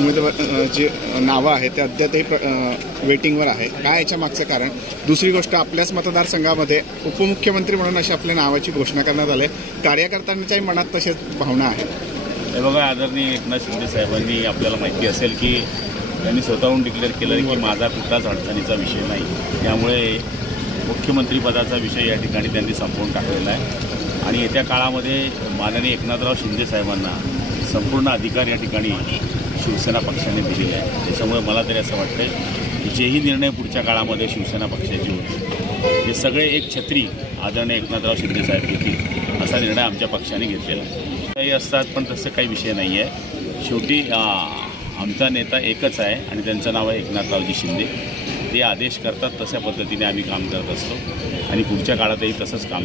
उमेदवार जे नावं आहेत ते अद्यापही वेटिंगवर आहे, काय याच्या मागचं कारण? दुसरी गोष्ट, आपल्याच मतदारसंघामध्ये उपमुख्यमंत्री म्हणून अशा आपल्या नावाची घोषणा करण्यात आली, कार्यकर्त्यांच्याही मनात तशाच भावना आहेत. हे बघा, आदरणीय एकनाथ शिंदे साहेबांनी, आपल्याला माहिती असेल की त्यांनी स्वतःहून डिक्लेअर केलं की माझा कुठलाच अडचणीचा विषय नाही, त्यामुळे मुख्यमंत्रीपदाचा विषय या ठिकाणी त्यांनी संपवून टाकलेला आहे. आणि येत्या काळामध्ये माननीय एकनाथराव शिंदे साहेबांना संपूर्ण अधिकार या ठिकाणी शिवसेना पक्षाने दिलेले आहे. त्याच्यामुळे मला तरी असं वाटतं की जेही निर्णय पुढच्या काळामध्ये शिवसेना पक्षाचे होते हे सगळे एक छत्री आदरणीय एकनाथराव शिंदे साहेब घेतील असा निर्णय आमच्या पक्षाने घेतलेला आहे. काही असतात पण तसं काही विषय नाही आहे. शेवटी आमचा नेता एकच आहे आणि त्यांचं नाव आहे एकनाथरावजी शिंदे. ते आदेश करतात तशा पद्धतीने आम्ही काम करत असतो आणि पुढच्या काळातही तसंच काम